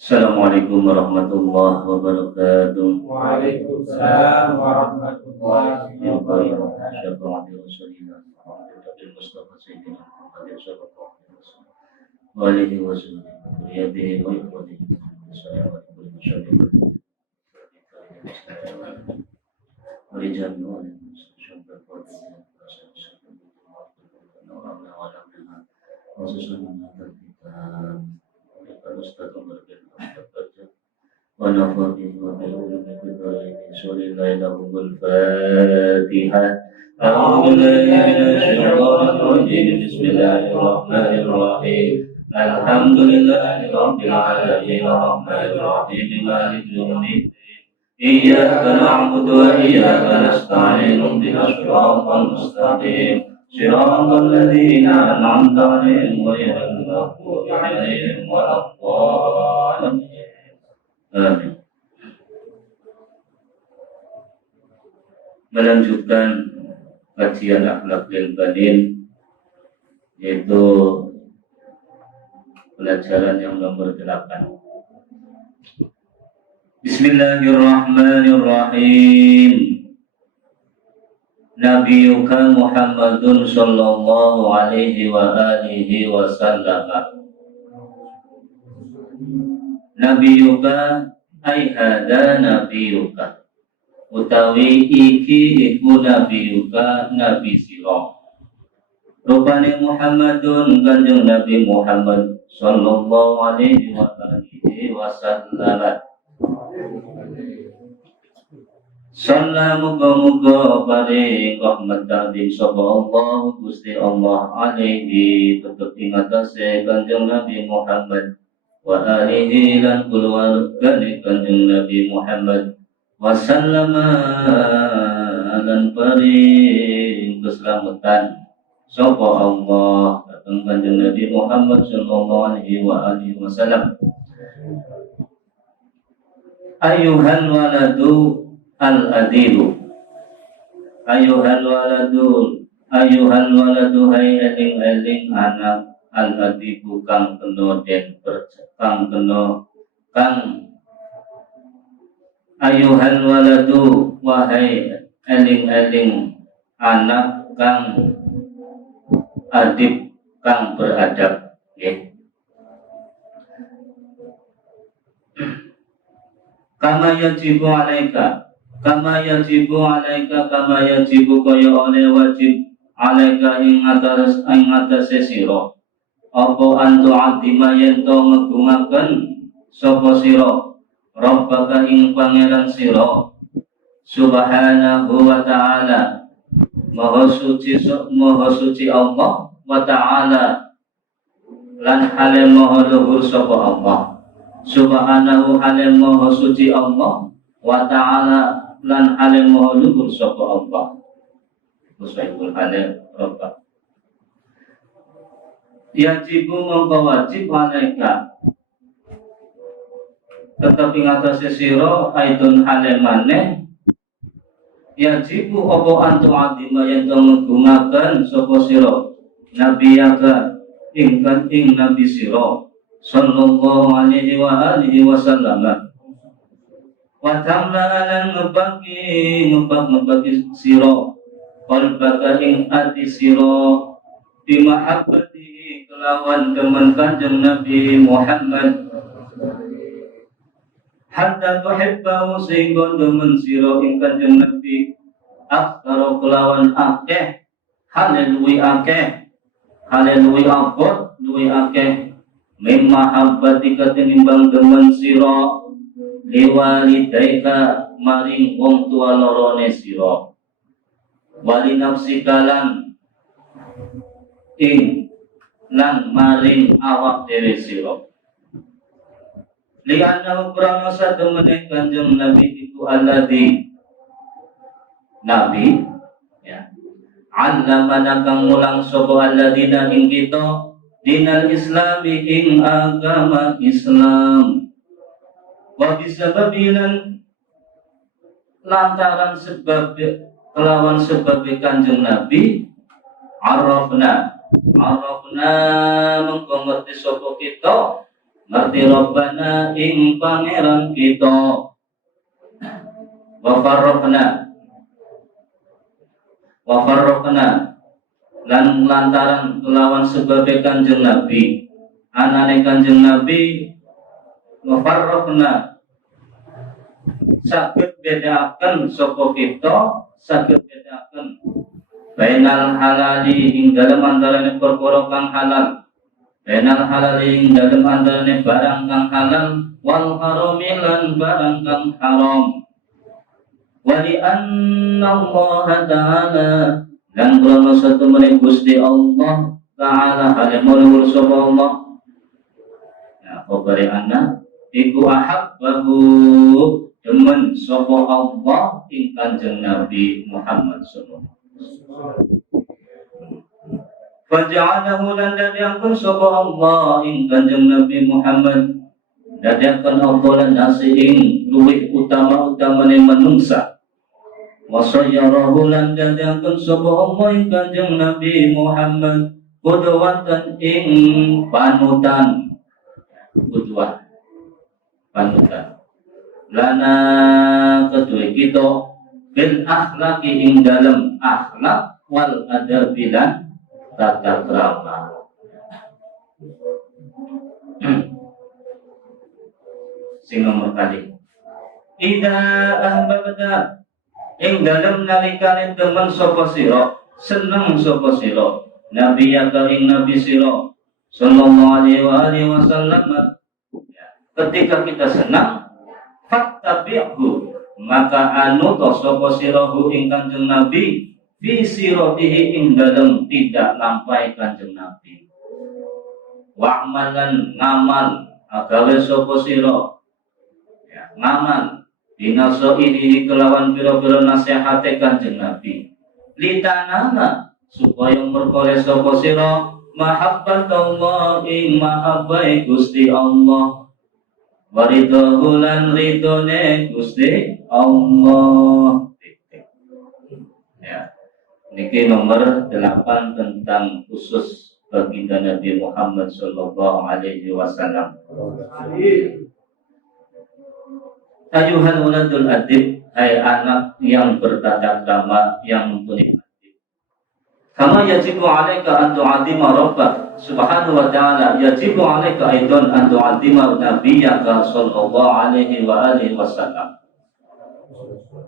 Assalamualaikum warahmatullahi wabarakatuh. Waalaikumsalam warahmatullahi wabarakatuh. Syafaati Rasulillah Muhammadin Mustafa Sayyidina Muhammadin sallallahu alaihi wasallam wa alihi wasallam riyadihi wa ikhwatihi. Assalamualaikum warahmatullahi wabarakatuh. Rijal nu'alim syampa fadilnya khususnya mengatur kita Ustaz Umar bin Khattab wa nafa'in wa bi'ulumi bidha'in Rasulillah lahumul Fatihah. A'udzu billahi minasyaitonir rajim. Bismillahirrahmanirrahim. Alhamdulillahi rabbil alamin arrahmanir rahim maliki yaumiddin. Iyyaka na'budu wa iyyaka nasta'in ihdinas siratal mustaqim. Shiratal ladzina an'amta 'alaihim ghairil maghdubi 'alaihim waladdallin. Amin. Melanjutkan kajian akhlak lil banin, yaitu pelajaran yang nomor 8. Bismillahirrahmanirrahim. Nabiyuka Muhammadun sallallahu alaihi wa alihi wa sallam. Nabiyuka ay hada nabiyuka, utawi iki iku nabiyuka nabi sira. Rupane Muhammadun kanjeng Nabi Muhammad sallallahu alaihi wa alihi wa sallam. Sallam muga-muga paring rahmat ta'zim sapa Allah Gusti Allah alaihi tetep ing atase kanjeng Nabi Muhammad wa alihi lan kulawargane kanjeng Nabi Muhammad wa sallama lan paring keselamatan sapa Allah datang kanjeng Nabi Muhammad sallallahu alaihi wa alihi wasallam. Ayuhan waladu al-adilu, ayuhal waladu hai eling anak al-adibu kang kena den ayuhal waladu wahai eling anak kang adib kang beradab, nggih. Kama yajibu alaika kama yajibu kaya oleh wajib alaika ing atase sira apa antu adima yen to ngegungaken sapa sira rabbaka ing pangeran sira subhanahu wa ta'ala. Maha suci Allah wa ta'ala lan hale maha luhur sapa Allah. Subhanahu hale maha suci Allah wa ta'ala lan hale maha luhur sapa Allah. Musaibul hale rabbah. Yajibu mongko wajib alaika tetep ing atase sira aidon hale maneh yajibu apa antu adima yen to ngegungaken sapa sira nabiyaka ing nabi sira sallallahu alaihi wa alihi wasallam wa tamla lan ngebagi sira qalbaka ing ati sira bimahabbati kelawan demen kanjeng Nabi Muhammad hatta tuhibbahu sehingga demen sira ing kanjeng Nabi aktsara kelawan akeh haleluwi abot luwi akeh mimma habbatika tinimbang demen sira liwalidaika maring wong tua lorone sira wali nafsika lan ing lan maring awak dhewe sira li'annahu krana satemene kanjeng Nabi iku alladzi nabi ya allamana kang mulang sapa alladzina ing kita dinal islami ing agama Islam wa bisababilan lantaran sebab kelawan sebab kanjeng Nabi arafna mengko ngerti sapa kita ngerti Rabbana ing pangeran kita. Wa farraqna lan lantaran kelawan sebagai Kanjeng Nabi anane Kanjeng Nabi wa farraqna saged bedaken sapa kita saged bedaken bainal halali ing dalem antarane perkara kang halal bainal halali ing dalem antarane barang kang halal wal harami lan barang kang haram wali anna Allah ta'ala dan krono satu menit Gusti Allah ta'ala halimul sapa Allah ya khabari anna iku ahabbahu demen sapa Allah ing Kanjeng Nabi Muhammad sallallahu alaihi wasallam faja'alahu lan dadiakan sapa Allah ing Kanjeng Nabi Muhammad dadiakan Allah lan asing luwih utama-utamane manungsa wasayyarahu lan dadiakan sapa Allah ing Kanjeng Nabi Muhammad qudwatan ing panutan qudwah panutan lana kedua kita bil akhlaki ing dalem akhlak wal adabilan tata krama sing nomor kali ida ahbabda ing dalem nalikane temen sapa sira seneng sapa sira nabi ya ing nabi sira sallallahu alaihi wasallam ketika kita senang fattabi'hu maka anut sapa sirahu ing Kanjeng Nabi fi siratihi ing dalem tidak lampai Kanjeng Nabi wa'malan ngamal agawe sapa sira ya ngamal dinaso ini kelawan pira-pira nasihate Kanjeng Nabi litanana supaya merkoleh sapa sira mahabbatullah ing mahabbai Gusti Allah waridahu lan ridone Gusti Allah. Ya. Niki nomor 8 tentang khusus baginda Nabi Muhammad sallallahu alaihi wasallam. Ayuhan uladul adib, hai anak yang bertata krama yang mumpuni adib. Kama yajibu alaika an tu'azima rabbak subhanahu wa ta'ala yajibu alaika aidan an tu'azima nabiyyaka sallallahu alaihi wa alihi wasallam.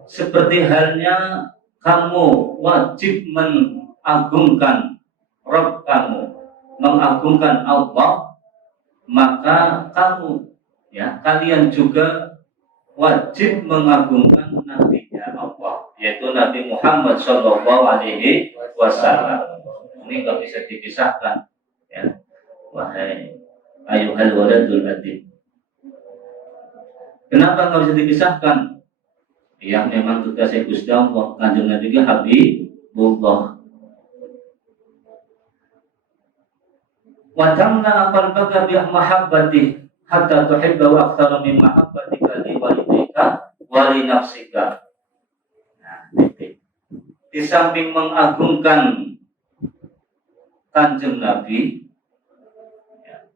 Seperti halnya kamu wajib mengagungkan Rabb kamu, mengagungkan Allah, maka kamu ya kalian juga wajib mengagungkan nabinya Allah, yaitu Nabi Muhammad sallallahu alaihi wasallam. Ini nggak bisa dipisahkan ya. Wahai ayuhal waladul adib. Kenapa nggak bisa dipisahkan? Ya memang tugasnya Gusti Allah, Kanjeng Nabi Habibullah. Wa tamna qalbaka bi mahabbati hatta tuhibbu aktsara min mahabbatika li walidika wa li nafsika. Nah, di samping mengagungkan Kanjeng Nabi, ya,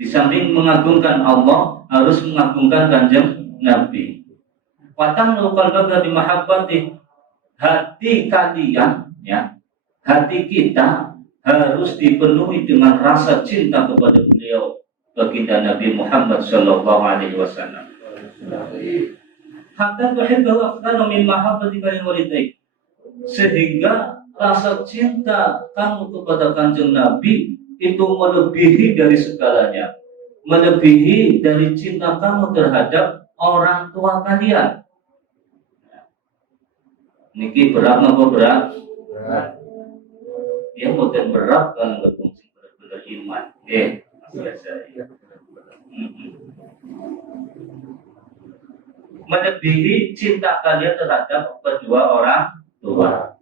di samping mengagungkan Allah harus mengagungkan Kanjeng Nabi. Watang qalbaka bi mahabbati, hati kalian ya, hati kita harus dipenuhi dengan rasa cinta kepada beliau baginda Nabi Muhammad sallallahu alaihi wasallam. Hatta tuhibbu aktsara min mahabbatika li walidayk, sehingga rasa cinta kamu kepada Kanjeng Nabi itu melebihi dari segalanya, melebihi dari cinta kamu terhadap orang tua kalian. Niki berat apa berat? Berat. Dia bukan berat kalau berfungsi benar-benar iman. Biasa. Melebihi cinta kalian terhadap kedua orang tua.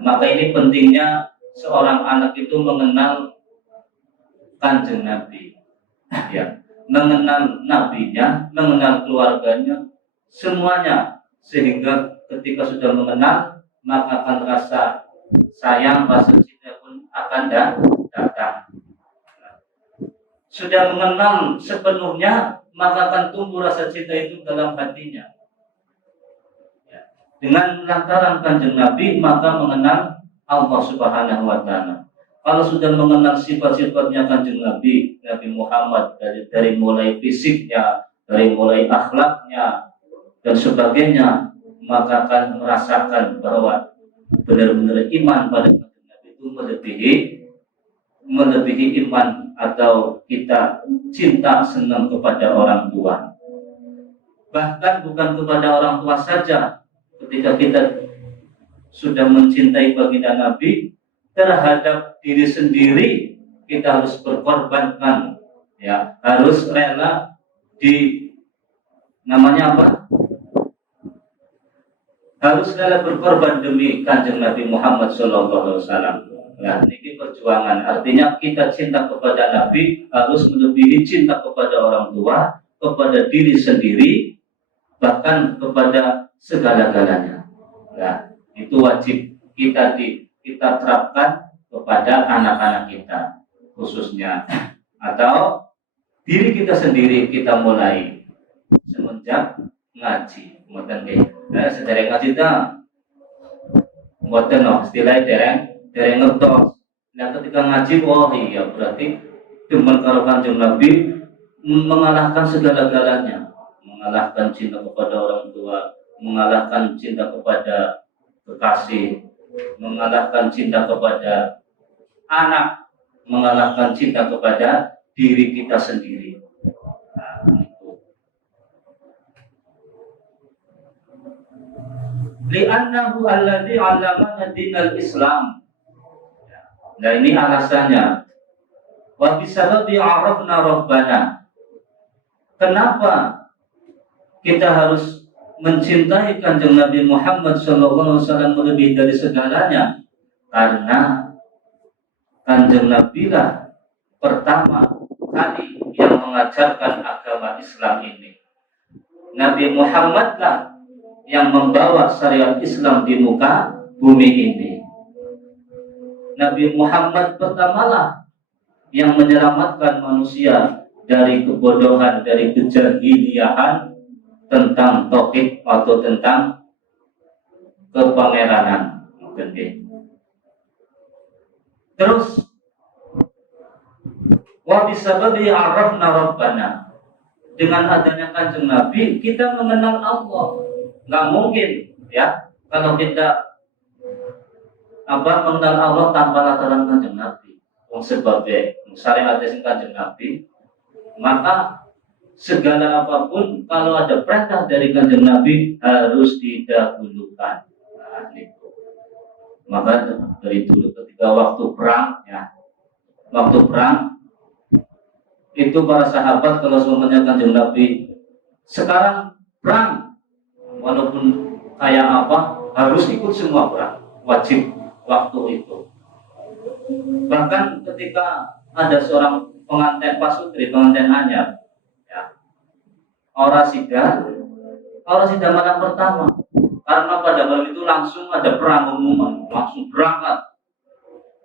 Maka ini pentingnya seorang anak itu mengenal Kanjeng Nabi, ya, mengenal nabinya, mengenal keluarganya, semuanya, sehingga ketika sudah mengenal maka akan rasa sayang, rasa cinta pun akan datang. sudah mengenal sepenuhnya, maka akan tumbuh rasa cinta itu dalam hatinya. Ya. Dengan lantaran kanjeng Nabi, maka mengenal Allah Subhanahu wa Ta'ala. Kalau sudah mengenal sifat-sifatnya kanjeng Nabi, Nabi Muhammad, dari mulai fisiknya, dari mulai akhlaknya dan sebagainya, maka akan merasakan bahwa benar-benar iman pada kanjeng Nabi itu melebihi iman atau kita cinta senang kepada orang tua. Bahkan bukan kepada orang tua saja, ketika kita sudah mencintai baginda Nabi, terhadap diri sendiri kita harus berkorbankan, ya, harus rela namanya apa? Harus rela berkorban demi kanjeng Nabi Muhammad Sallallahu Alaihi Wasallam. Nah, ini perjuangan. Artinya kita cinta kepada Nabi harus melebihi cinta kepada orang tua, kepada diri sendiri, bahkan kepada segala-galanya. Nah, itu wajib kita terapkan kepada anak-anak kita khususnya, atau diri kita sendiri kita mulai semenjak ngaji. Mboten nggih. Nah, sedereng ngaji ta mboten no, istilah dereng ngertos. Nah, ketika ngaji, oh iya berarti demen karo kanjeng Nabi, mengalahkan segala-galanya, mengalahkan cinta kepada orang tua, mengalahkan cinta kepada kekasih, mengalahkan cinta kepada anak, mengalahkan cinta kepada diri kita sendiri. Nah, itu. Li'annahu alladhi 'allamana dinal Islam. Nah, ini alasannya. Wa bisababi 'arafna rabbana. Kenapa kita harus mencintai kanjeng Nabi Muhammad SAW lebih dari segalanya? Karena kanjeng Nabi lah pertama kali yang mengajarkan agama Islam ini. Nabi Muhammad lah yang membawa syariat Islam di muka bumi ini. Nabi Muhammad pertamalah yang menyelamatkan manusia dari kebodohan, dari kejahiliahan tentang tauhid atau tentang kepangeranan. Terus wa bisababi arafna rabbana. Dengan adanya kanjeng Nabi kita mengenal Allah. Nggak mungkin ya kalau kita mengenal Allah tanpa lataran kanjeng Nabi. Sebagai syariat kanjeng Nabi, maka segala apapun kalau ada perintah dari kanjeng Nabi harus didahulukan. Nah, itu. Maka dari dulu ketika waktu perang, ya, waktu perang itu para sahabat kalau semuanya kanjeng Nabi sekarang perang, walaupun kayak apa harus ikut semua perang, wajib waktu itu. Bahkan ketika ada seorang pengantin pasutri, pengantin anyar, ya, orang sida malam pertama, karena pada malam itu langsung ada perang umuman, langsung berangkat,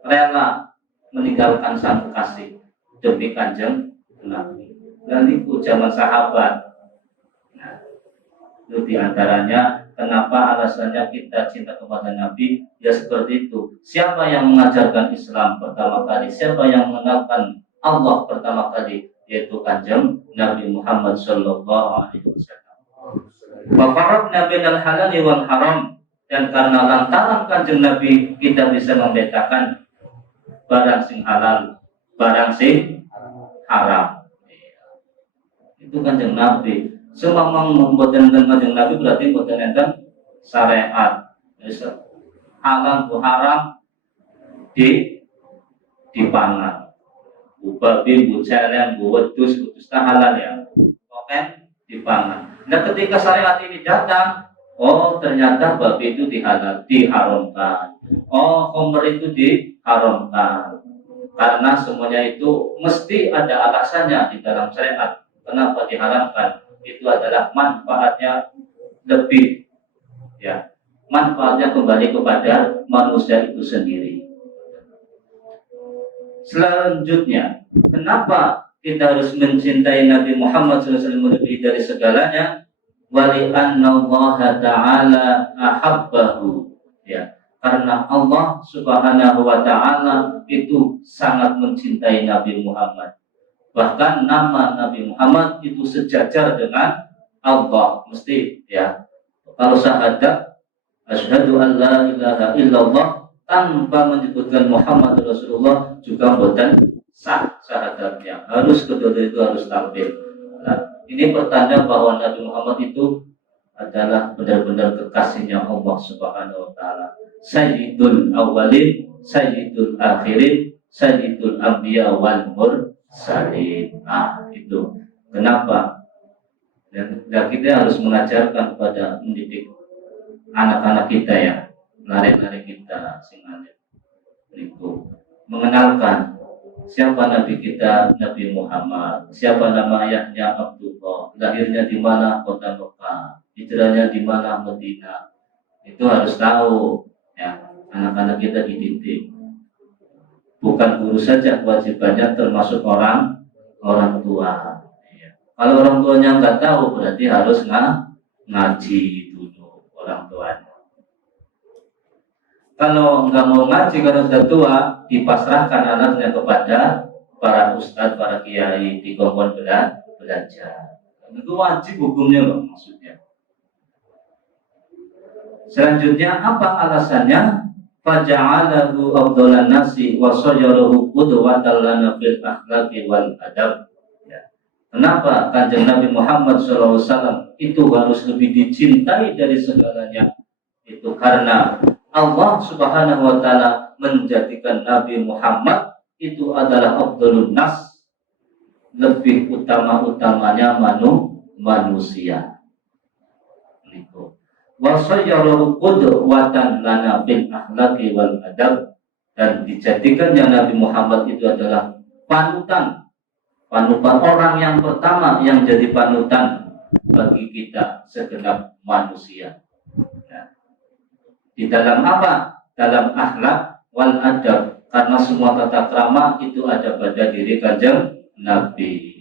rela meninggalkan sang kekasih demi kanjeng Nabi. Dan itu zaman sahabat. Nah, itu diantaranya kenapa alasannya kita cinta kepada Nabi, ya seperti itu. Siapa yang mengajarkan Islam pertama kali? Siapa yang mengenalkan Allah pertama kali? Yaitu kanjeng Nabi Muhammad Sallallahu Alaihi Wasallam. Wafarab Nabi al-halal wal haram, dan karena lantaran kanjeng Nabi kita bisa membedakan barang sing halal, barang sing haram. Itu kanjeng Nabi. Semua membuat kanjeng Nabi berarti buat enten syariat. Halal bu haram dipangan. Babi, bu celeng, bu wedus halal ya. Oke, dipangan. Nah, ketika syariat ini datang, oh ternyata babi itu diharamkan. Oh, khamr itu diharamkan. Karena semuanya itu mesti ada alasannya di dalam syariat. Kenapa diharamkan? Itu adalah manfaatnya lebih, ya, manfaatnya kembali kepada manusia itu sendiri. Selanjutnya, kenapa kita harus mencintai Nabi Muhammad SAW melebihi dari segalanya. Wali anna Allah Ta'ala ahabbahu, ya, karena Allah Subhanahu wa Ta'ala itu sangat mencintai Nabi Muhammad. Bahkan nama Nabi Muhammad itu sejajar dengan Allah, mesti, ya. Kalau syahadat asyhadu an la ilaha illallah tanpa menyebutkan Muhammad Rasulullah juga bukan sah syahadatnya. Harus kedua itu harus tampil. Nah, ini pertanda bahwa Nabi Muhammad itu adalah benar-benar kekasihnya Allah Subhanahu wa Ta'ala. Sayyidul awwalin, sayyidul akhirin, sayyidul anbiya wal mursalin. Nah, itu. Kenapa? Dan kita harus mengajarkan kepada mendidik anak-anak kita, ya, lari-lari kita singalir itu mengenalkan siapa Nabi kita, Nabi Muhammad, siapa nama ayahnya Abdullah, lahirnya di mana, kota Mekah, hijrahnya di mana, Madinah. Itu harus tahu, ya, anak-anak kita dididik. Bukan guru saja kewajibannya, termasuk orang tua. Ya. Kalau orang tuanya nggak tahu, berarti harus ngaji dulu orang tuanya. Kalau nggak mau ngaji karena sudah tua, dipasrahkan anaknya kepada para ustadz, para kiai di kongkon belajar. Itu wajib hukumnya loh, maksudnya. Selanjutnya apa alasannya? Faja'alahu afdalan nasi wa sayyarahu qudwatan lana fil akhlaqi wal adab. Ya. Kenapa Kanjeng Nabi Muhammad SAW itu harus lebih dicintai dari segalanya? Itu karena Allah Subhanahu wa Ta'ala menjadikan Nabi Muhammad itu adalah afdalun nas, lebih utama-utamanya manusia. Itu. Wa sayyarahu qudwatan lana bil akhlaqi wal adab, dan dijadikannya Nabi Muhammad itu adalah panutan orang yang pertama yang jadi panutan bagi kita segenap manusia. Ya. Di dalam apa? Dalam akhlak wal adab, karena semua tata krama itu ada pada diri Kanjeng Nabi.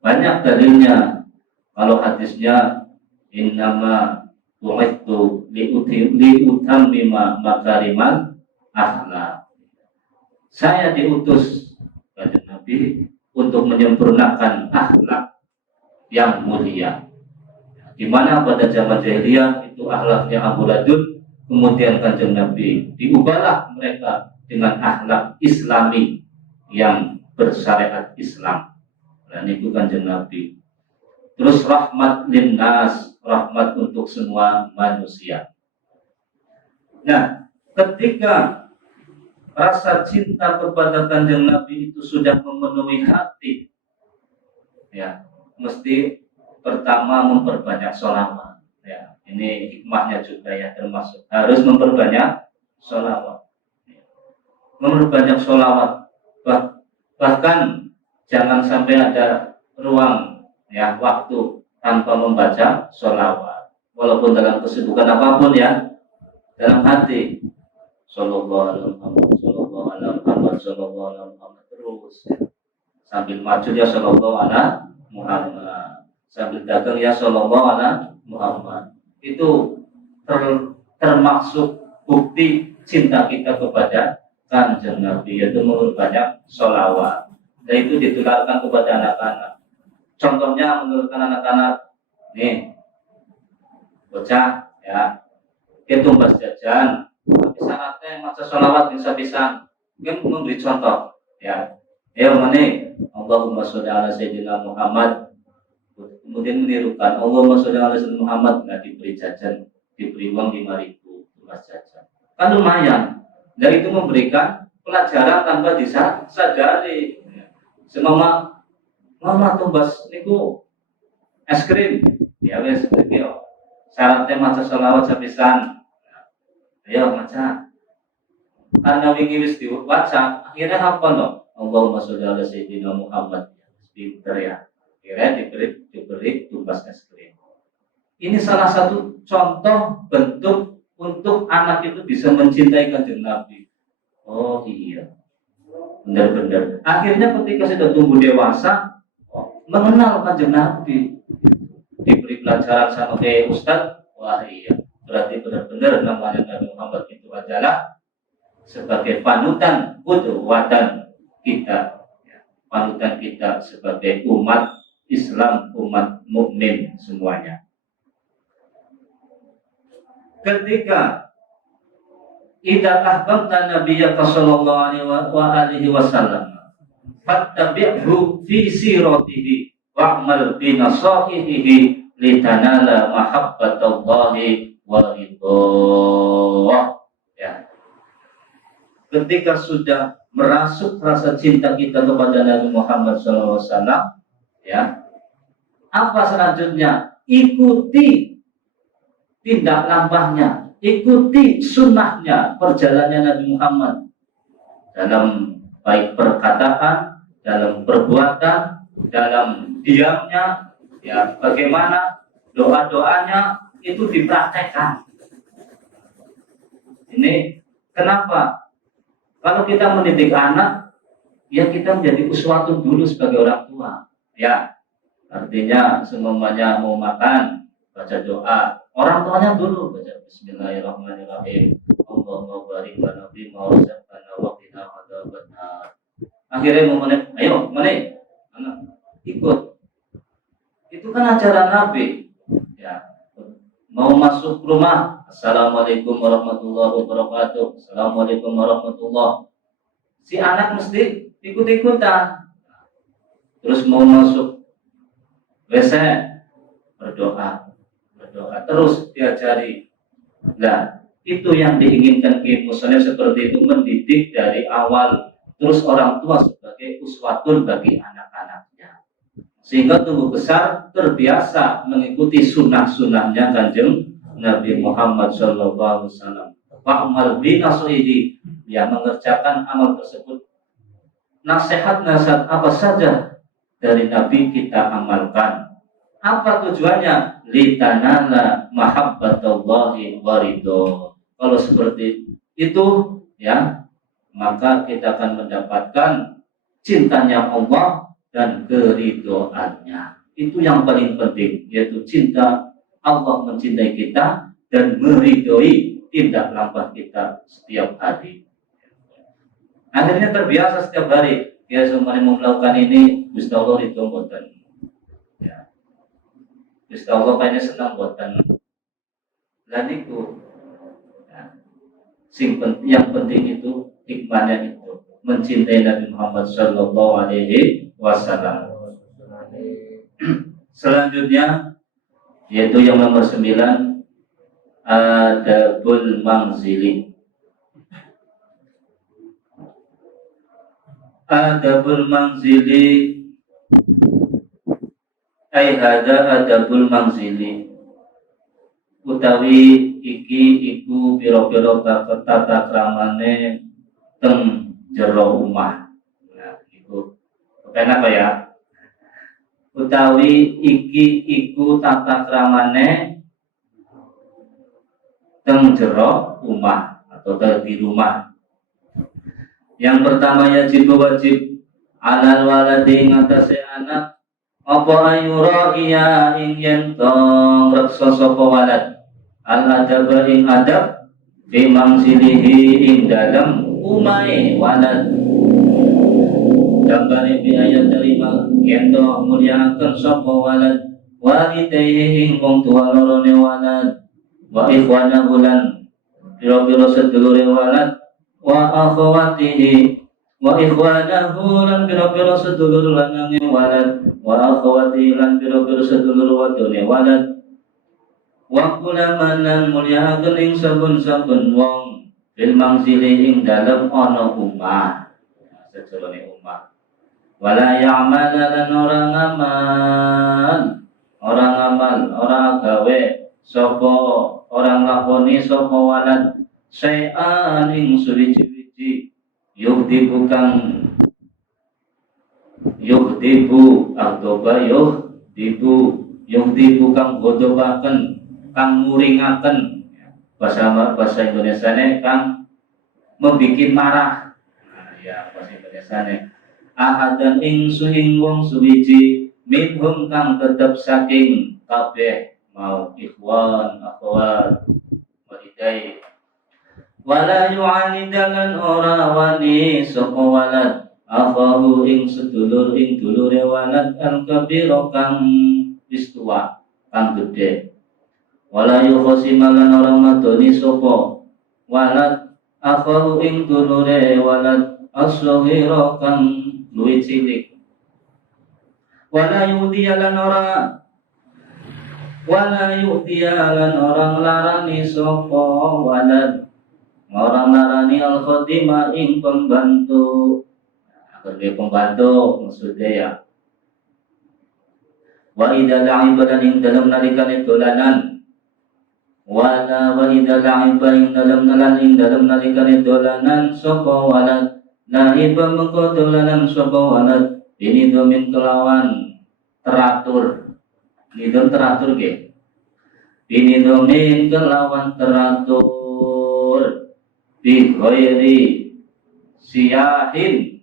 Banyak dalilnya. Kalau hadisnya innama bu'ithu liutammima makarimal akhlak. Saya diutus Kanjeng Nabi untuk menyempurnakan akhlak yang mulia. Di mana pada zaman jahiliyah itu akhlaknya amburadul, kemudian Kanjeng Nabi diubahlah mereka dengan akhlak Islami yang bersyariat Islam. Dan itu Kanjeng Nabi. Terus rahmat linnas, rahmat untuk semua manusia. Nah, ketika rasa cinta kepada Kanjeng Nabi itu sudah memenuhi hati, ya, mesti pertama memperbanyak sholawat. Ya, ini hikmahnya juga, ya, termasuk harus memperbanyak sholawat. Memperbanyak sholawat, bahkan jangan sampai ada ruang, ya, waktu tanpa membaca sholawat, walaupun dalam kesibukan apapun, ya, dalam hati sallallahu alaihi Muhammad, sallallahu alaihi Muhammad, sallallahu alaihi Muhammad terus, ya. Sambil maju ya sallallahu alaihi Muhammad, sambil dagang ya sallallahu alaihi Muhammad. Itu termasuk bukti cinta kita kepada Kanjeng Nabi, yaitu memperbanyak sholawat. Dan itu ditularkan kepada anak-anak. Contohnya menurutkan anak-anak, nih, bocah, ya, dia tumbas jajan, tapi syaratnya maca sholawat bisa-bisa. Mungkin memberi contoh, ya. Ya, mana? Allahumma sholli ala sayyidina Muhammad. Kemudian menirukan Allahumma sholli ala sayyidina Muhammad, nggak diberi jajan, diberi uang 5.000 tumbas jajan. Kan lumayan. Dan itu memberikan pelajaran tanpa disadari. Semama mama tumbas niku es krim, ya wes yo. Syaratnya maca sholawat sepisan. Ayo maca. Karena wingi wis diwaca, akhirnya apa no? Allahumma sholli ala sayyidina Muhammad. Pinter, ya. Akhirnya diberi tumbas es krim. Ini salah satu contoh bentuk untuk anak itu bisa mencintai Kanjeng Nabi. Oh iya. benar-benar. Akhirnya ketika sudah tumbuh dewasa, mengenal kanjeng Nabi, diberi pelajaran sama kayak Ustadz, wah iya, berarti benar-benar namanya Nabi Muhammad itu adalah sebagai panutan qudwatan kita, panutan kita sebagai umat Islam, umat mukmin semuanya. Ketika idza ahbabta nabiyyaka sallallahu alaihi wasallam fattabi'hu fi siratihi wa'mal bi nasaihihi litanala mahabbatallahi wa ridha. Ya. Ketika sudah merasuk rasa cinta kita kepada Nabi Muhammad SAW, ya, apa selanjutnya? Ikuti tindak lampahnya, ikuti sunnahnya, perjalanannya Nabi Muhammad dalam baik perkataan, dalam perbuatan, dalam diamnya, ya, bagaimana doa-doanya itu dipraktekkan. Ini kenapa? Kalau kita mendidik anak, ya kita menjadi uswatun dulu sebagai orang tua. Ya, artinya semuanya mau makan, baca doa. Orang tuanya dulu baca Bismillahirrahmanirrahim. Allahumma barik lana fi ma razaqtana wa qina adzabannar. Akhirnya mau menit, ayo menit, anak ikut. Itu kan ajaran Nabi. Ya, mau masuk rumah, Assalamualaikum warahmatullahi wabarakatuh. Assalamualaikum warahmatullahi. Si anak mesti ikut-ikutan. Terus mau masuk WC, berdoa terus diajari. Nah, itu yang diinginkan Ki Muslim seperti itu, mendidik dari awal. Terus orang tua sebagai uswatun bagi anak-anaknya, sehingga tumbuh besar terbiasa mengikuti sunnah-sunnahnya kanjeng Nabi Muhammad SAW. Wa'mal bi nasaihi, yang mengerjakan amal tersebut. Nasihat-nasihat apa saja dari Nabi kita amalkan. Apa tujuannya? Litanala mahabbatallahi wa ridho. Kalau seperti itu, ya, maka kita akan mendapatkan cintanya Allah dan keridhoannya. Itu yang paling penting, yaitu cinta Allah, mencintai kita dan meridhoi tindak lampah kita setiap hari. Akhirnya terbiasa setiap hari. Ya, semuanya melakukan ini, Gusti Allah ridho mboten. Gusti Allah kayaknya senang buatan. Dan itu, ya, yang penting itu hikmahnya itu mencintai Nabi Muhammad Sallallahu Alaihi Wasallam. Selanjutnya yaitu yang nomor 9, adabul manzili. Adabul manzili ai hada adabul manzili, utawi iki iku pira-pira tata kramane teng jero omah. Nah, iku kepen apa ya? Utawi iki iku tata kramane teng jero omah atau di rumah. Yang pertama wajib alal waladi ngatasi anak apa ayura iya ing yentong reksa sapa walad al adab ing adab fi mangzilihi ing dalam umahe walad. Gambare bi ayat 5 yento mulyakaken sapa walad walidayhi ing wong tuwa lorone walad wa ikhwanahu lan pira-pira sedulure walad wa akhwatihi wa ikhwanahu lan pira-pira sedulur lanange walad wa akhwati lan pira-pira sedulur wadone walad wa kulaman lan mulyakaken ing saben-saben wong bil mangzili ing dalem ana omah, sejroning omah. Wala ya'mal lan ora gawe sapa orang lakoni sapa walad sayan ing suwiji-wiji yuhdibu kang kang godobaken kang muringaken bahasa Indonesiane kang membikin marah. Nah, ya pasti biasane ahadan ing suing wong suwiji minhum kang tetep saking kabeh mau ikhwan akhwat walidai wala yu'anidalan ora wani sapa walad akhahu ing sedulur ing dulure walad al kabira kang wis tuwa kang gedhe wala yukhosimalan ora madoni sapa walad akhahu ing dulure walad as-saghira kang luwih cilik wala yudiyalan orang larani sapa walad orang larani al khotimah ing pembantu sebagai pembantu maksudnya ya wa idza la'iba dan ing dalam nalikane dolanan wa idza la'iba ing dalam nalikane dolanan sapa walad la'iba mengko dolanan sapa walad ini domin kelawan teratur nidom teratur ge ini domin kelawan teratur bi ghairi siyahin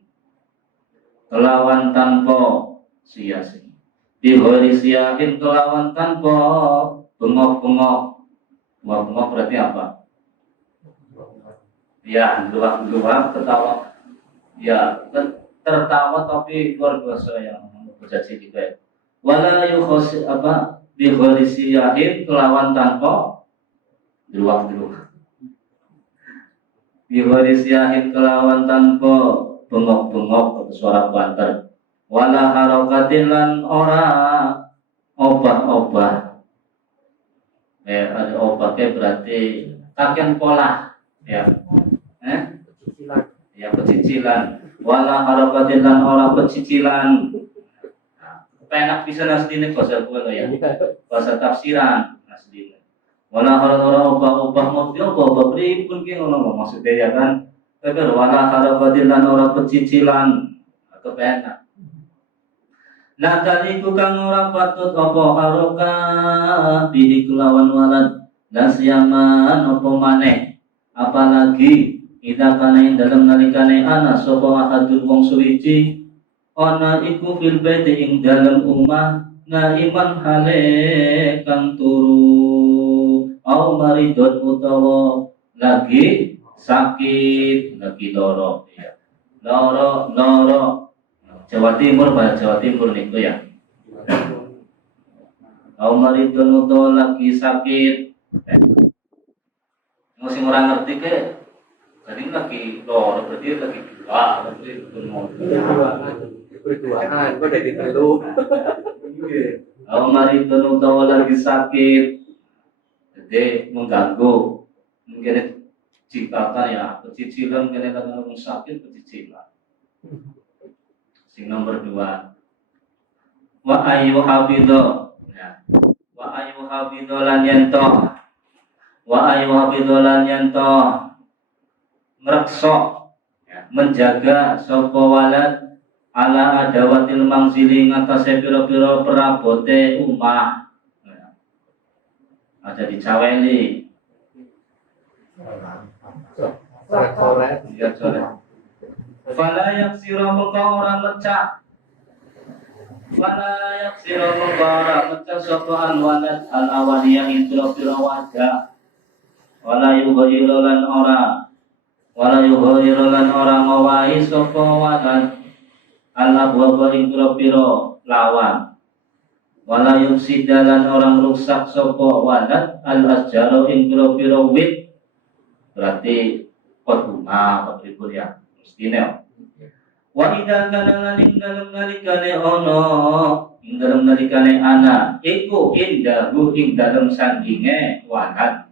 kelawan tanpa sia-sia bi ghairi siyahin kelawan tanpa bengok-bengok bengok berarti apa ya luar ketawa ya tertawa tapi luar biasa yang berjati juga wala yukhos apa bi ghairi siyahin kelawan tanpa luar bi ghairi siyahin kelawan tanpa bengok-bengok atau suara banter wala harokatin lan ora obah-obah ada obahnya berarti kakian pola ya ya pecicilan wala harokatin lan ora pecicilan penak bisa nasdine bahasa kulo ya bahasa tafsiran nasdine wala ora obah-obah mau obah pripun ki ngono maksudnya ya kan tapi wala harokatin lan ora pecicilan atau penak nah tadiku kang ora patut apa haroka bihi kelawan walad nasyaman apa maneh apalagi ida kana ing dalem nalikane ana sapa ahadun wong suwiji ana iku fil baiti ing dalem omah ngaiman hale kang turu au maridon utawa lagi sakit lagi loro ya loro Jawa Timur bahasa Jawa Timur niku ya au maridon utawa lagi sakit sing ora ngerti ke jadi lagi loro berarti lagi dua berarti berduaan kok jadi telu au maridon utawa lagi sakit jadi mengganggu mungkin ciptakan ya pecicilan kene kadang sakit pecicilan sing nomor 2 wa ayu hafidho ya wa ayu hafidho lan yanto ngrekso ya menjaga sapa walad ala adawatil mangzili ngatasé pira-pira perabote omah ya. Aja dicaweli sore fala yaksira muka orang mecah sapa walad al awaniyah ing pira wajah wala yughayyiran ora mawahi sapa walad al abwa ing pira lawan wala yufsidalan orang rusak sapa walad al asjaro ing pira wit berarti pot rumah pot ribut ya mestine wa idza kana ing dalem nalikane ana iku indahu ing dalem sandinge walad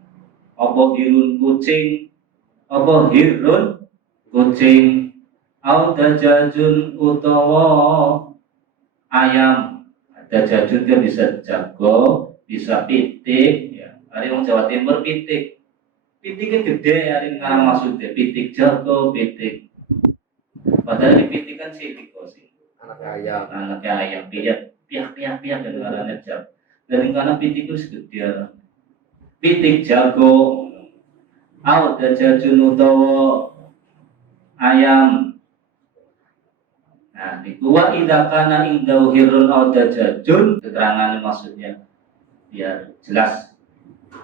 apa hirun kucing au dajajun utawa ayam dajajun dia bisa jago bisa pitik ya hari wong Jawa Timur pitik kan gede hari ngarang maksudnya pitik jago pitik padahal di pitik kan cilik kok sih anaknya ayam piak dan ngarangnya jago dari karena pitik itu segede pitik jago au dajajun utawa ayam niku wa idza kana indahu hirun aw dajajun, keterangan maksudnya biar jelas.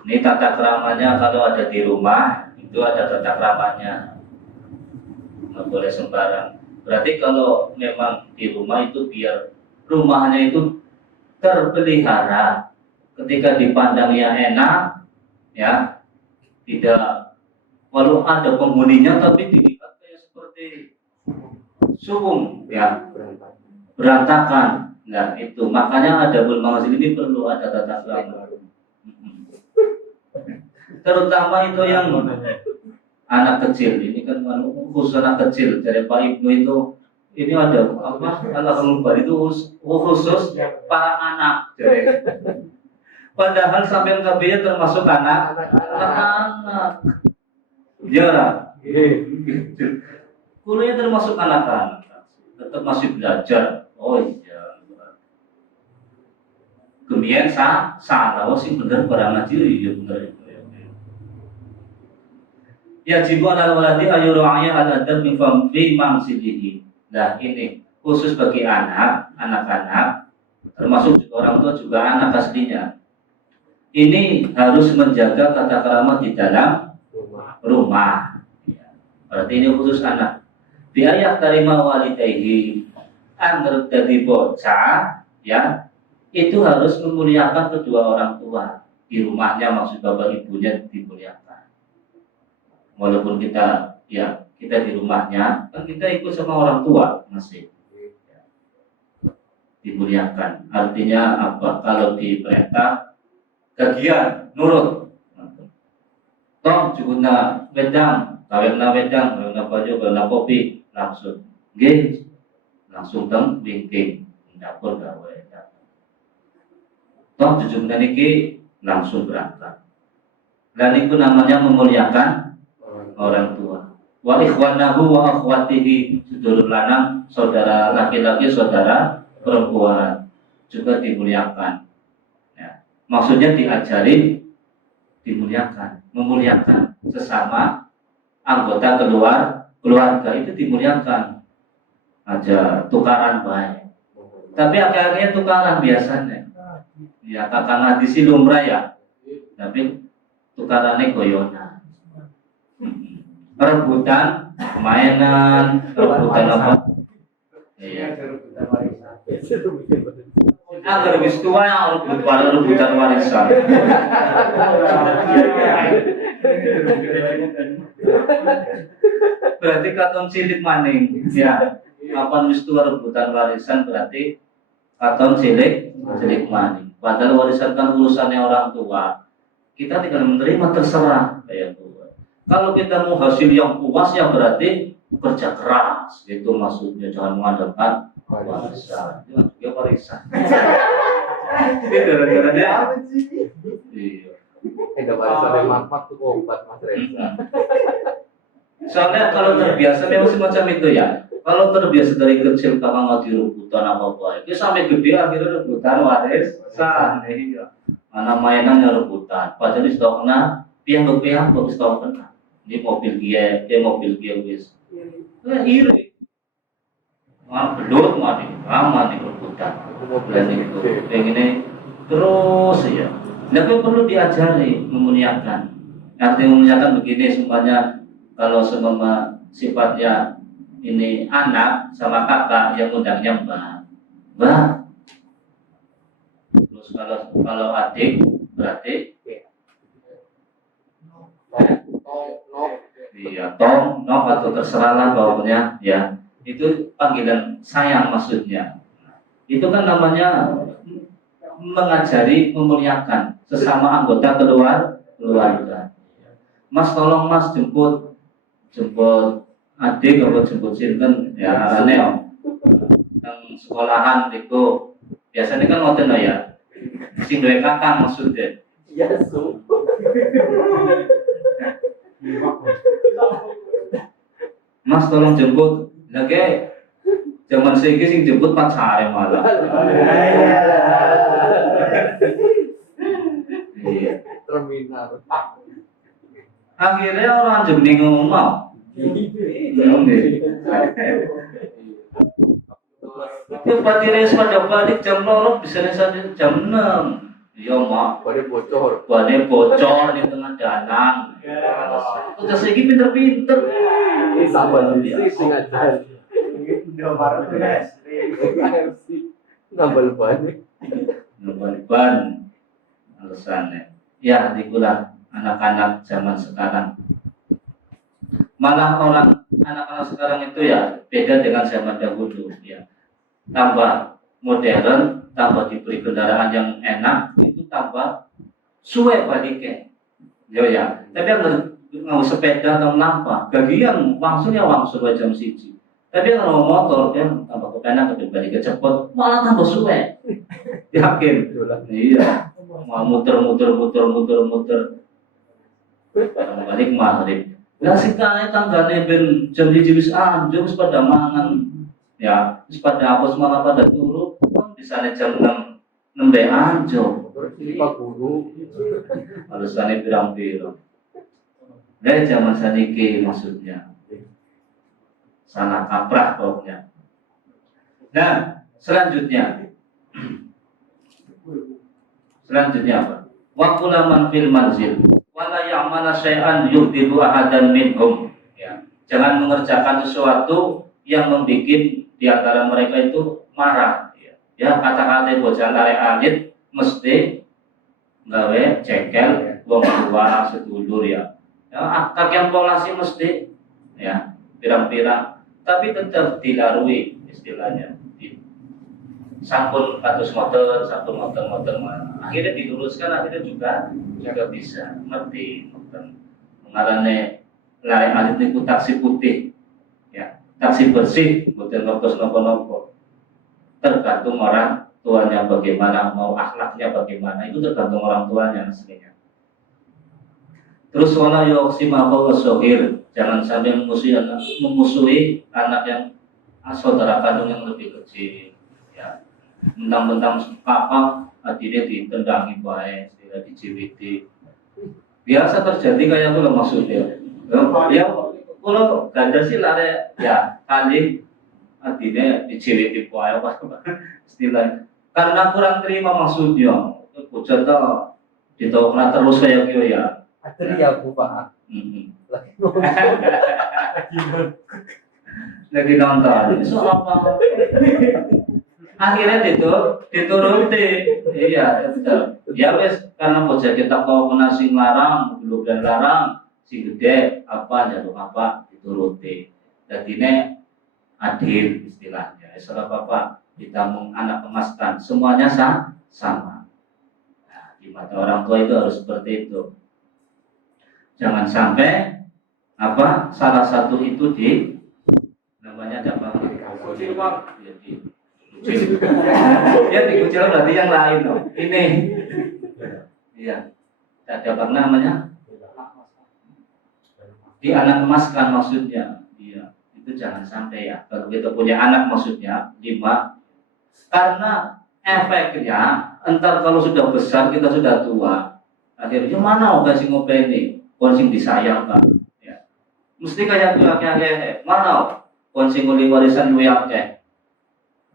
Ini tata keramanya kalau ada di rumah itu ada tata keramanya, nggak boleh sembarang. Berarti kalau memang di rumah itu biar rumahnya itu terpelihara, ketika dipandangnya enak, ya tidak, walau ada penghuninya tapi dilihat kayak seperti sukung, ya berantakan. Nah itu makanya ada manzil ini perlu ada tata krama. Terutama itu yang anak kecil, ini kan khusus anak kecil dari Pak Ibnu itu, ini ada apa Al-Akhlul itu khusus para anak. Jadi, padahal sampai kabehnya termasuk anak. Ya, kuliah termasuk anak-anak, tetap masih belajar. Oh iya. Kemudian salah sih bener barang ngaji ya bener itu. Ya jibu ala waladi ayura'aya al-adab min fi mangsilihi. Nah ini khusus bagi anak-anak, termasuk juga orang tua juga anak aslinya. Ini harus menjaga tata krama di dalam rumah. Berarti ini khusus anak. Biayak tarima walidayhi, agar jadi bocah, ya itu harus memuliakan kedua orang tua di rumahnya, maksud bapak ibunya dimuliakan. Walaupun kita di rumahnya kan kita ikut sama orang tua masih dimuliakan. Artinya apa? Kalau diperintah kegiatan nurut. Tom cukupna wedang, kawinna wedang, kawinna baju, kawinna kopi, langsung nggih, langsung teng wingking dapur gawe. Tom cukupna niki langsung berangkat. Dan itu namanya memuliakan orang tua. Wa ikhwanahu wa akhwatihi, sedulur lanang, saudara laki-laki, saudara perempuan juga dimuliakan. Ya. Maksudnya diajari dimuliakan, memuliakan sesama anggota keluarga itu dimuliakan. Aja tukaran baik. Tapi akhirnya tukaran biasanya. Ya kakak ngadisi lumrah ya. Tapi tukarannya goyona. Rebutan mainan, rebutan apa? Iya. Agar wis tua yang rebutan warisan. Berarti katon cilik maning, ya. Kapan wis tua rebutan warisan berarti katon cilik maning. Padahal warisan kan urusannya orang tua. Kita tinggal menerima, terserah kayak itu. Kalau kita mau hasil yang puas ya berarti kerja keras, itu maksudnya, jangan mengandalkan warisan. Jangan juga warisan. Ini gara-garanya. Iya. Ada warisan yang manfaat tuh obat Mas Reza. Soalnya kalau terbiasa memang semacam itu ya. Kalau terbiasa dari kecil kakak nggak rebutan apa-apa, itu sampai gede akhirnya rebutan warisan. Iya. Mana mainannya rebutan. Padahal di stoknya pihak bagus tahu kan. Ini mobil dia wis. Iri. Belut mati, aman nih rebutan. Dan itu, kayak gini terus ya. Tapi perlu diajari memuliakan. Arti memuliakan begini semuanya. Kalau semua sifatnya ini anak sama kakak yang undangnya mbak. Terus kalau adik berarti iya, Tom, Nok atau terserahlah bawahnya, ya. Itu panggilan sayang maksudnya. Itu kan namanya mengajari memuliakan sesama anggota keluarga. Mas tolong Mas jemput adik atau jemput sinten ya aneh yang sekolahan itu biasanya kan ngoten ya. Sing duwe kakak maksudnya. Iya, Su. Mas tolong jemput, lagi zaman saiki sing jemput pacare malah. Iya. Terminal. Akhirnya orang jeneng ngomong. Itu batirnya pada balik jam 2 bisa sampai jam 6. Iya mak, Pada bocor. buahnya bocor di tengah jalan. Udah segi pinter-pinter. Ini sabar sih ngajar. Indomaret KFC. Nambal ban. Ban alasannya. Ya, dikulah anak-anak zaman sekarang. Malah anak-anak sekarang itu ya beda dengan zaman dahulu ya. Tambah modern, tambah diberi kendaraan yang enak, itu tambah suwe baliknya. Ya. Tapi nggak sepeda atau lampa, bagian langsungnya langsung jam 1. Tapi kalau motor kan tambah kepenak, tapi baliknya cepet, malah tambah suwe. Yakin? Iya. Mau muter. Kalau balik maghrib. Lah si kaya tanggane ben jam 1 wis anjung wis pada mangan. Ya, wis pada hapus malah pada turu. Bisa jam 6 nembe anjung. Terus ini Pak Guru. Alusane pirang-pirang. Dari zaman saniki maksudnya. Salah kaprah pokoknya. Nah, selanjutnya apa? Wa kulaman fil manzil wala ya'mala syai'an yuhdibu ahadan minhum. Ya. Jangan mengerjakan sesuatu yang membuat di antara mereka itu marah. Ya, kata-kata bocah tarik alit mesti gawe cekel wong tua sedulur ya. Ya, kagian polasi mesti ya, pirang-pirang tapi tetap dilarui istilahnya. Sampun 100 motor, satu motor akhirnya diluruskan, akhirnya juga bisa ngerti mengarane lari alit itu taksi putih ya, taksi bersih bukan ngopos nopo tergantung orang tuanya bagaimana, mau akhlaknya bagaimana, itu tergantung orang tuanya aslinya. Terus wala yuqsimahu as-saghir, jangan sampai memusuhi anak yang saudara kandung yang lebih kecil ya. Mentang-mentang papa akhirnya ditendangi baik, tidak dicibiti. Biasa terjadi kayak itu loh maksudnya. Ya, kalau ganda sih lari ya kali akhirnya dicibiti baik apa istilah. Karena kurang terima maksudnya. Bocor tuh ditokna terus kayak gitu ya. Atri ya Bu Pak. Lagi nonton. So apa? Akhirnya dituruti. Iya, ya wes karena bocah kita kau menasing larang, belum dan larang, si gede apa jalur apa dituruti. Jadi ini adil istilahnya. Salah apa kita anak emaskan semuanya sama. Nah, di mata orang tua itu harus seperti itu. Jangan sampai salah satu itu namanya apa? Kucil Pak. Ya dikucil berarti yang lain loh. Ini, iya, ada apa namanya? Di anak emaskan maksudnya. Iya, itu jangan sampai ya. Kalau kita punya anak maksudnya 5, karena efeknya entar kalau sudah besar kita sudah tua, akhirnya mana kasih ngopeni, konsing disayang kan? Ya, mesti kayak mana konsing nguli warisan wiake.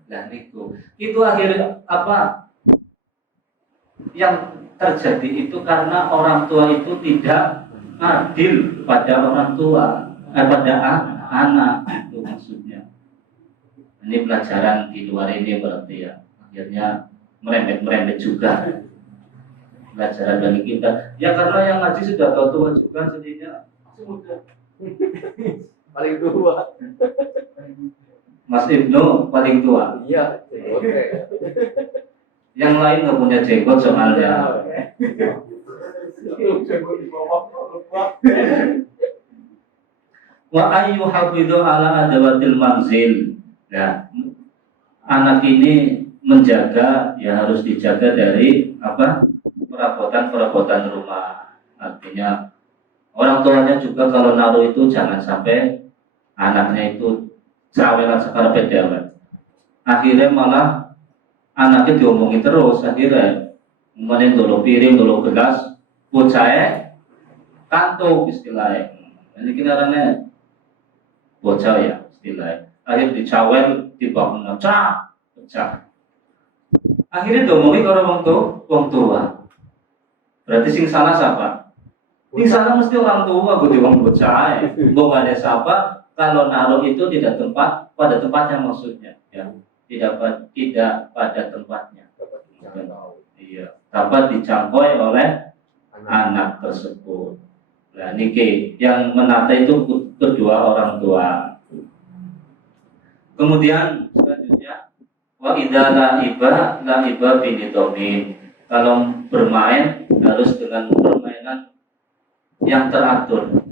Dan itu akhirnya yang terjadi itu karena orang tua itu tidak adil pada orang tua, pada anak itu maksudnya. Ini pelajaran di luar ini berarti ya, akhirnya merembet juga pelajaran dari kita. Ya karena yang ngaji sudah tua juga jadinya Paling tua. Mas Ibnu paling tua. Iya, oke. Yang lain nggak punya jenggot soalnya. Wa ayyu hafidhu ala adawatil manzil. Nah, anak ini menjaga ya harus dijaga dari perabotan rumah. Artinya orang tuanya juga kalau naruh itu jangan sampai anaknya itu cawelan sekarang pedawan. Akhirnya malah anaknya diomongin terus. Akhirnya kemudian dulu piring, dulu gelas, bocah kantuk istilahnya. Ini kinarane bocah ya istilahnya. Akhirnya dicawel, dibangun cak, bocah. Akhirnya diomongi karo wong tua. Berarti sing salah siapa? Sing salah mesti orang tua, gue wong bocah. Bukannya siapa? Kalau naruh itu tidak pada tempatnya maksudnya, ya. Tidak pada tempatnya. Iya, dapat dijangkau oleh anak tersebut. Nah, niki yang menata itu kedua orang tua. Kemudian selanjutnya wa idza la'iba binidhamin. Kalau bermain harus dengan permainan yang teratur.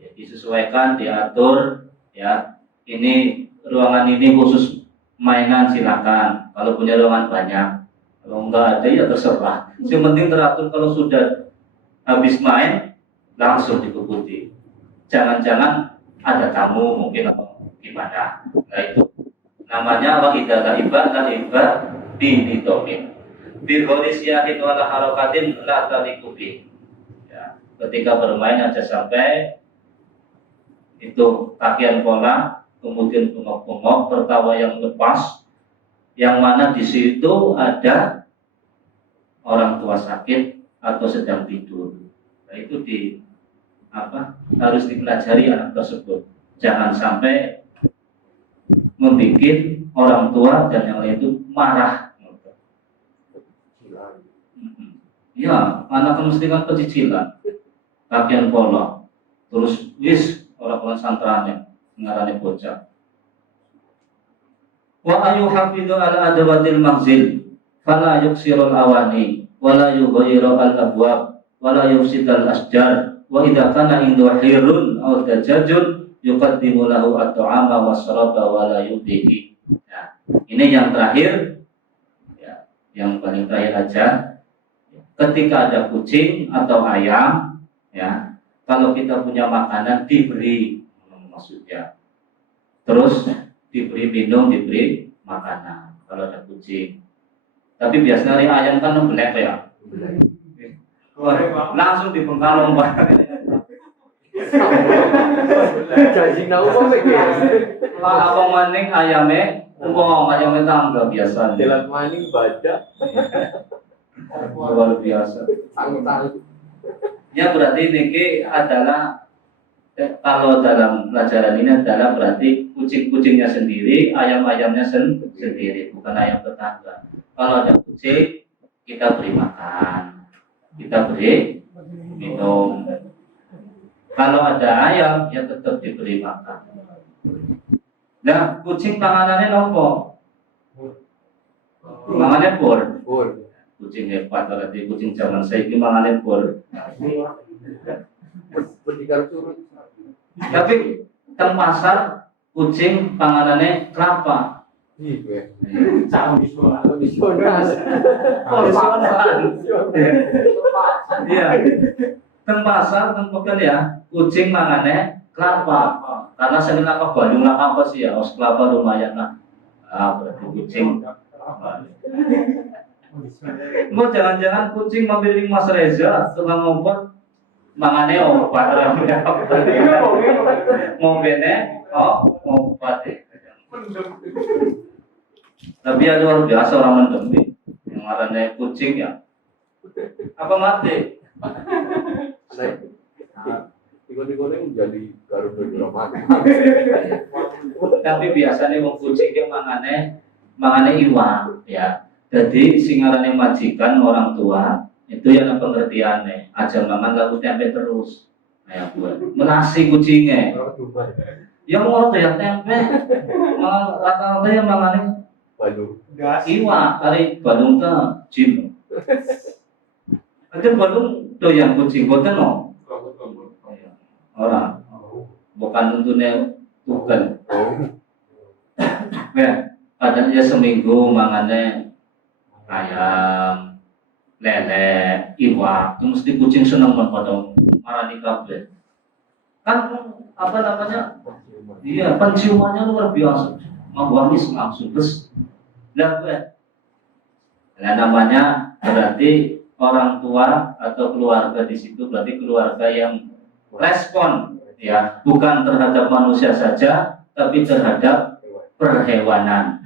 Ya, disesuaikan, diatur, ya. Ini ruangan ini khusus mainan silakan. Kalau punya ruangan banyak. Kalau enggak ada ya terserah. Yang penting teratur, kalau sudah habis main langsung diikuti. Jangan-jangan ada tamu mungkin atau gimana. Nah itu namanya wa idza la'iba binidhamin. Bi ghairi siyahin wala harakatin la talikubi. Ya, ketika bermain aja sampai itu kakian pola, kemudian bengok-bengok, tertawa yang lepas, yang mana di situ ada orang tua sakit atau sedang tidur. Nah, itu harus dipelajari anak tersebut. Jangan sampai membuat orang tua dan yang lain itu marah. Ya, anak mesti kan pecicilan, kakian pola, terus orang santrane ngarane bocah. Wa ayu hafidhu ala adawatil manzil fala yuksirul awani wala yughayyiru al abwab wala yufsidal asjar wa idza kana indu hirun aw dajajun yuqaddimu lahu at-ta'ama was-saraba wala yudhihi. Nah, ini yang terakhir, ya, yang paling terakhir aja. Ketika ada kucing atau ayam, ya, kalau kita punya makanan diberi, maksudnya. Terus diberi minum, diberi makanan. Kalau ada kucing. Tapi biasanya hari ayam kan ngebelek ya. Langsung dibengkalong Pak. Janji nau kok ya. Apa maning ayamnya, ayamnya tangga biasa. Jalan maning badak. Luar biasa. Tang. Ya berarti ini adalah kalau dalam pelajaran ini adalah berarti kucing-kucingnya sendiri, ayam-ayamnya sendiri, bukan ayam tetangga. Kalau ada kucing, kita beri makan, kita beri minum. Kalau ada ayam, ya tetap diberi makan. Nah, kucing panganannya nopo? Pangannya pur. Kucing hebat, berarti kucing zaman saya ini pangannya pur. Tapi teng pasar kucing panganannya kelapa. Iya. Teng pasar teng pekan ya, kucing panganannya kelapa. Karena sering apa Bandung lah apa sih ya, os kelapa lumayan lah. Berarti kucing. Mau jangan-jangan kucing memilih Mas Reza tukang obat mangane obat ngombene obat. Tapi ya luar biasa orang mendem yang ngarannya kucing ya. Apa mati? Tiga-tiganya jadi Garuda di rumah. Tapi biasanya wong kucing yang mangane iwak ya. Jadi singarane majikan orang tua itu yang pengertiannya aja mangan lalu tempe terus kayak gue menasi kucingnya yang mau ya tempe malah rata-rata yang mangane Bandung iwak dari Bandung ke Jim aja Bandung doyan kucing boten no orang bukan tentunya bukan ya kadang ya seminggu mangane ayam, lele, iwak, itu mesti kucing seneng pada marani kabeh. Kan apa namanya? Iya, penciumannya luar biasa. Mengwangi langsung terus. Nah, namanya berarti orang tua atau keluarga di situ berarti keluarga yang respon ya, bukan terhadap manusia saja, tapi terhadap perhewanan.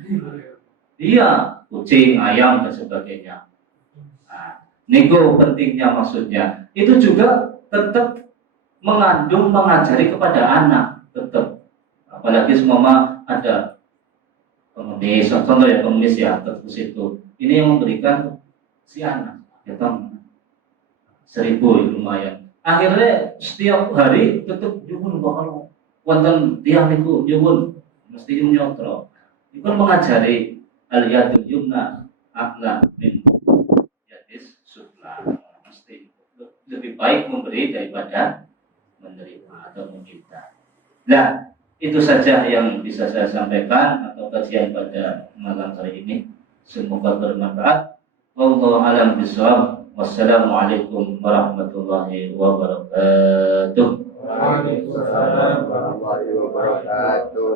Iya, kucing, ayam dan sebagainya. Nah, niku pentingnya maksudnya. Itu juga tetap mengajari kepada anak tetap. Apalagi semua ada pengemis, contoh ya pengemis ya terus itu. Ini yang memberikan si anak, ya toh, 1.000 lumayan. Akhirnya setiap hari tetap nyuwun bakal wonten tiang niku nyuwun mesti nyotro. Itu mengajari al-yadul yumna akla min yadis sufla. Mesti lebih baik memberi daripada menerima atau meminta. Nah, itu saja yang bisa saya sampaikan atau kajian pada malam hari ini. Semoga bermanfaat. Wallahu a'lam bishawab. Wassalamualaikum warahmatullahi wabarakatuh. Waalaikumsalam warahmatullahi wabarakatuh.